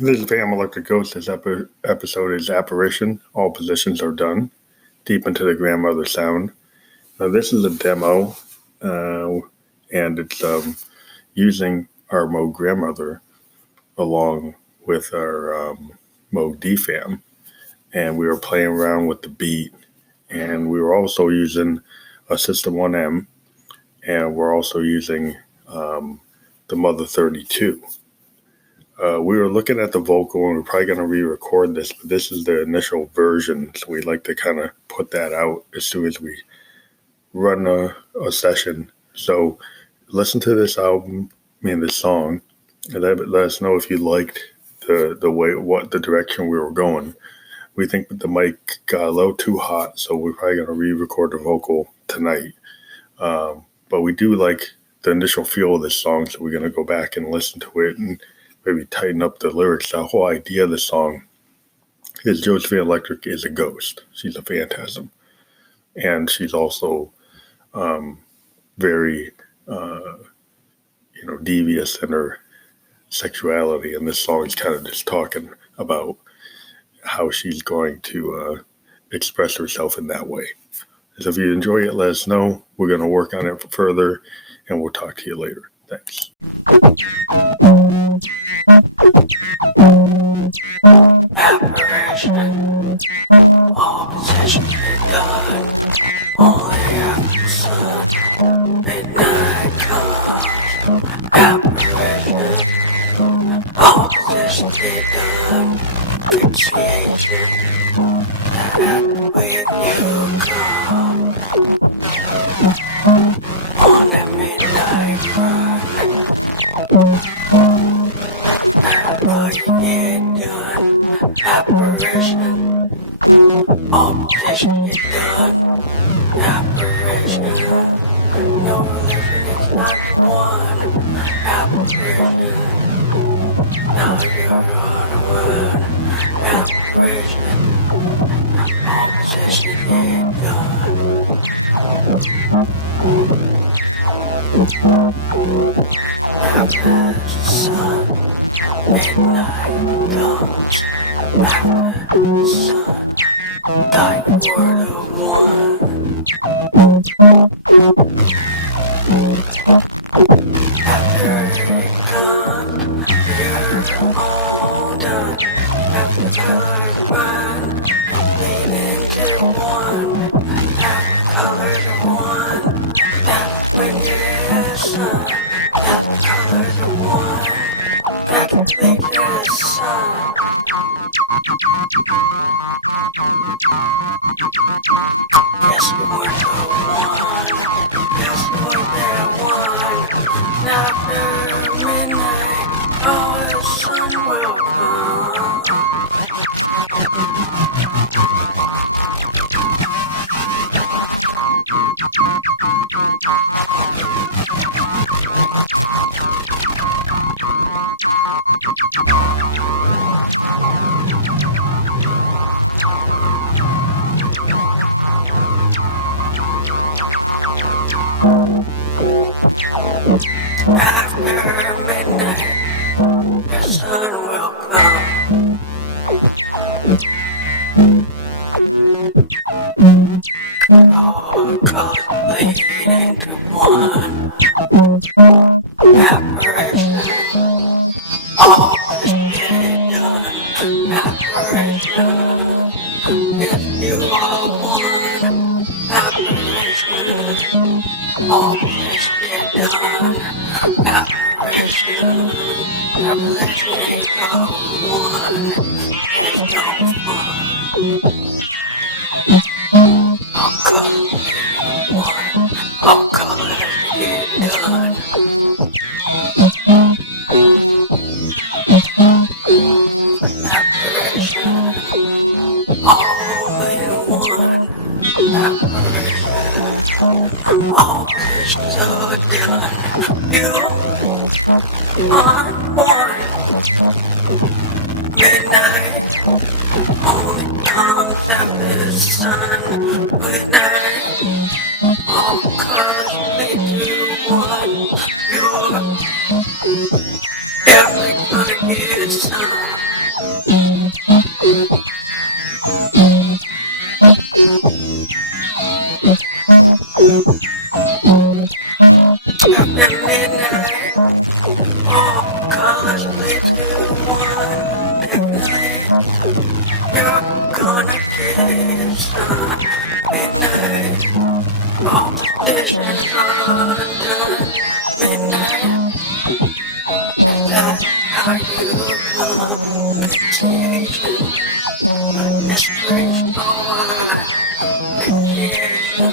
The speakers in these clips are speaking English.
This is Fam Electric Ghost. This episode is Apparition. All positions are done. Deep into the grandmother sound. Now, this is a demo, and it's using our Moog GrandMother along with our Moog DFAM. And we were playing around with the beat. And we were also using a System 1M. And we're also using the Mother 32. We were looking at the vocal, and we're probably going to re-record this, but this is the initial version, so we'd like to kind of put that out as soon as we run a session. So listen to this album, this song, and let us know if you liked the direction we were going. We think that the mic got a little too hot, so we're probably going to re-record the vocal tonight. But we do like the initial feel of this song, so we're going to go back and listen to it and maybe tighten up the lyrics. The whole idea of the song is Josephine Electric is a ghost. She's a phantasm. And she's also very, devious in her sexuality. And this song is kind of just talking about how she's going to express herself in that way. So if you enjoy it, let us know. We're going to work on it further, and we'll talk to you later. Thanks. Apparition, all possessions done, only after sun, midnight comes. Apparition, all possessions done, fixation, that with you come. On a midnight run, all you get done. Apparition, all position is done. Apparition, no religion is not one. Apparition, now you're on a run. Apparition, all position is done. After the sun, midnight comes. After the sun, thy word of one. After it comes, you're all done. After the colors run, lead into one. After colors are one, that's when you're the sun. After colors are one, that's when you're the sun. Yes, you were the one. Yes, you were the one. After midnight, oh, the sun will come. After midnight, the sun will come. All colors bleed into one. Apparition, all is getting done. Apparition, yes, you are one. Apparition, all is getting done. Apparition, apparition ain't no one. It's no fun. All colors one. All colors get done. Apparition, all in one. Apparition, all visions are done. You are one. Midnight only comes after the sun. Midnight, all colors lead to one. You're everybody is sun. After midnight, all colors bleed to one. Definitely, you're gonna get some midnight. All visions undone. Midnight, is that how you come? Initiation, inspiration, oh why? Initiation.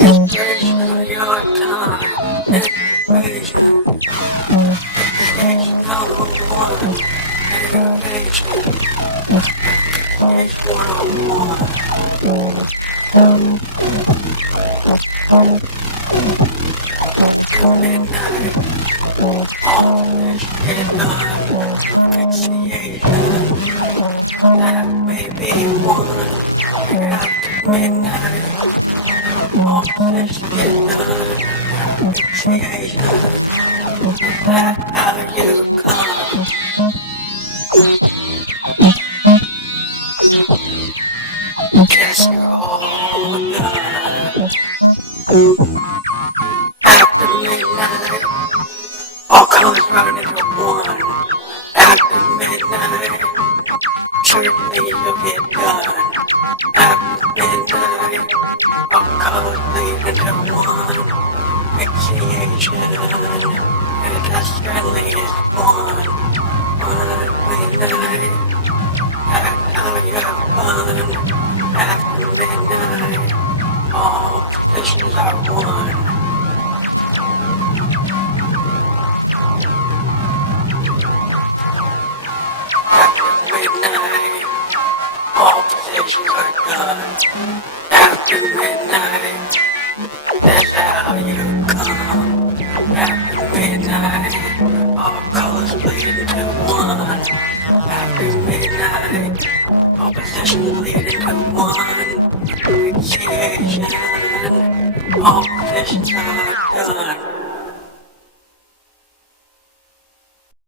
Inspiration of your time, invasion, invasion of the one, invasion, invasion 101. Midnight, all this is done, asphyxiation, that may be one, after midnight. All this is done, asphyxiation, that how you come. Guess you're all done. After midnight, all colors run into one. After midnight, certainly you'll get done. After midnight, all colors bleed into one. Asphyxiation, and that's certainly is one. One midnight, after how you have fun. After midnight, all visions are one. After midnight, all positions are done. After midnight, that's how you come. After midnight, all colors bleed into one. After midnight, all positions bleed into one. Initiation, all positions are done.